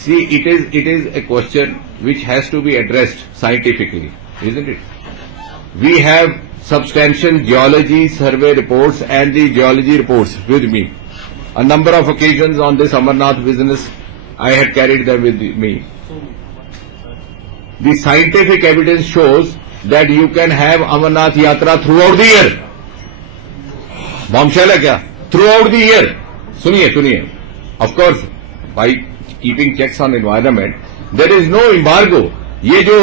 See, it is a question which has to be addressed scientifically, isn't it? We have substantial geology survey reports and the geology reports with me. A number of occasions on this Amarnath business, I had carried them with me. The scientific evidence shows that you can have Amarnath Yatra throughout the year. Bombshell है क्या? Throughout the year. सुनिए. Of course, by keeping checks on environment, there is no embargo. ये जो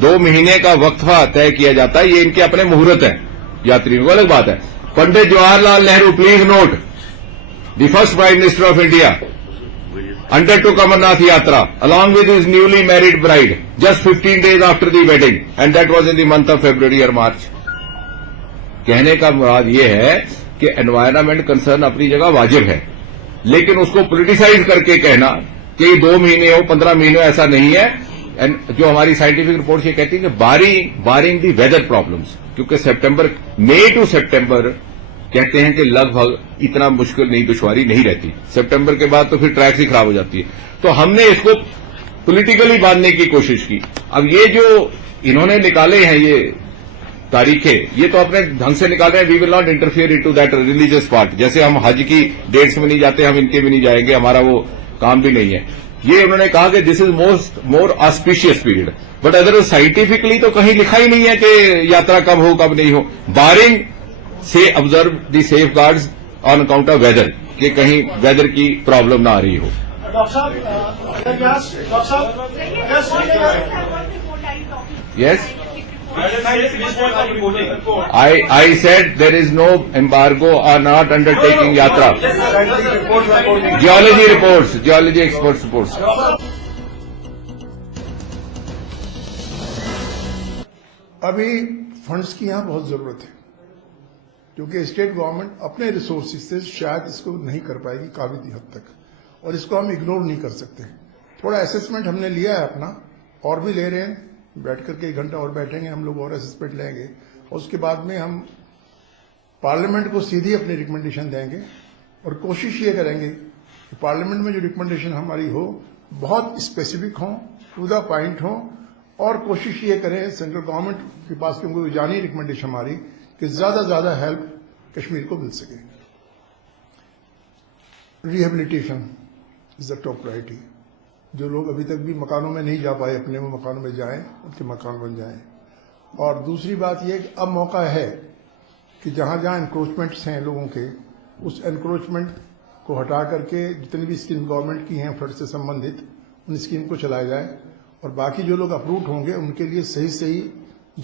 2 महीने का वक्फा तय किया जाता है, ये इनके अपने मुहूर्त है यात्रियों को, अलग बात है. Pandit Jawaharlal Nehru, please note, the first prime minister of India undertook Amarnath Yatra along with his newly married bride just 15 days after the wedding, and that was in the month of February or March. कहने का मुराद ये है कि environment concern अपनी जगह वाजिब है, लेकिन उसको पॉलिटिसाइज करके कहना कि 2 महीने हो 15 महीने ऐसा नहीं है. एंड जो हमारी साइंटिफिक रिपोर्ट ये कहती है कि बारिंग दी वेदर प्रॉब्लम्स, क्योंकि सितंबर, मई टू सितंबर कहते हैं कि लगभग इतना मुश्किल नहीं, दुश्वारी नहीं रहती. सितंबर के बाद तो फिर ट्रैक्स ही खराब हो जाती है. तो हमने इसको पॉलिटिकली बांधने की कोशिश की. अब ये जो इन्होंने निकाले हैं ये तारीखें, ये तो अपने ढंग से निकाले हैं. We will not interfere into that religious part. जैसे हम हज की डेट्स में नहीं जाते, हम इनके भी नहीं जाएंगे, हमारा वो काम भी नहीं है. ये उन्होंने कहा कि this is more auspicious period, but other scientifically तो कहीं लिखा ही नहीं है कि यात्रा कब हो कब नहीं हो. बारिंग से observe the safeguards on account of weather, कि कहीं वेदर की प्रॉब्लम ना आ रही हो. Yes, I said there is no embargo or not undertaking yatra. Geology reports, geology experts reports. अभी फंड्स की यहाँ बहुत जरूरत है, क्योंकि स्टेट गवर्नमेंट अपने रिसोर्सेज से शायद इसको नहीं कर पाएगी काफी हद तक, और इसको हम इग्नोर नहीं कर सकते. थोड़ा असेसमेंट हमने लिया है अपना, और भी ले रहे हैं. बैठ करके 1 घंटा और बैठेंगे हम लोग और असेसमेंट लेंगे, और उसके बाद में हम पार्लियामेंट को सीधी अपनी रिकमेंडेशन देंगे. और कोशिश ये करेंगे कि पार्लियामेंट में जो रिकमेंडेशन हमारी हो बहुत स्पेसिफिक हो, टू द पॉइंट हो, और कोशिश ये करें सेंट्रल गवर्नमेंट के पास, क्योंकि जानी रिकमेंडेशन हमारी कि ज्यादा ज्यादा हेल्प कश्मीर को मिल सके. Rehabilitation is the top priority. जो लोग अभी तक भी मकानों में नहीं जा पाए, अपने वो मकानों में जाएं, उनके मकान बन जाएं. और दूसरी बात यह कि अब मौका है कि जहां जहां एनक्रोचमेंट्स हैं लोगों के, उस एनक्रोचमेंट को हटा करके जितनी भी स्कीम गवर्नमेंट की हैं फ्लड से संबंधित, उन स्कीम को चलाया जाए, और बाकी जो लोग अप्रूव होंगे उनके लिए सही सही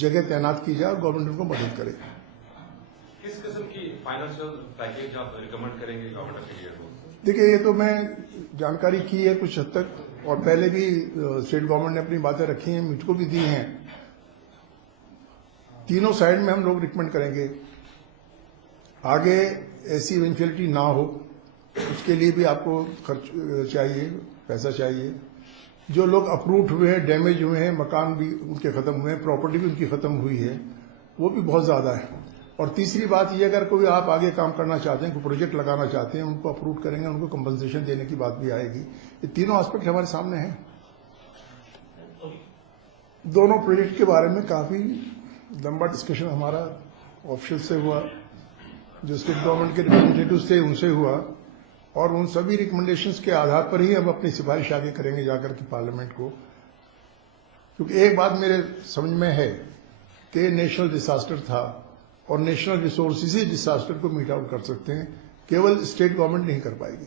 जगह तैनात की जाए और गवर्नमेंट उनको मदद करे. किस किस्म की फाइनेंशियल पैकेज आप रिकमेंड करेंगे गवर्नमेंट ऑफ इंडिया को? देखिए, ये तो मैं जानकारी की है कुछ हद तक, और पहले भी स्टेट गवर्नमेंट ने अपनी बातें रखी हैं, मुझको भी दी हैं. तीनों साइड में हम लोग रिकमेंड करेंगे. आगे ऐसी इवेंचुअलिटी ना हो, उसके लिए भी आपको खर्च चाहिए, पैसा चाहिए. जो लोग अप्रूव्ड हुए हैं, डैमेज हुए हैं, मकान भी उनके खत्म हुए हैं, प्रॉपर्टी भी उनकी खत्म हुई है, वो भी बहुत ज्यादा है. और तीसरी बात ये, अगर कोई आप आगे काम करना चाहते हैं, कोई प्रोजेक्ट लगाना चाहते हैं, उनको अप्रूव करेंगे, उनको कंपनसेशन देने की बात भी आएगी. ये तीनों एस्पेक्ट हमारे सामने हैं. दोनों प्रोजेक्ट के बारे में काफी लंबा डिस्कशन हमारा ऑफिशियल से हुआ, जो स्टेट गवर्नमेंट के रिप्रेजेंटेटिव थे उनसे हुआ, और उन सभी रिकमेंडेशंस के आधार पर ही हम अपनी सिफारिश आगे करेंगे जाकर के पार्लियामेंट को. क्योंकि एक बात मेरे समझ में है कि नेशनल डिजास्टर था, और नेशनल रिसोर्सेज ही डिजास्टर को मीट आउट कर सकते हैं, केवल स्टेट गवर्नमेंट नहीं कर पाएगी.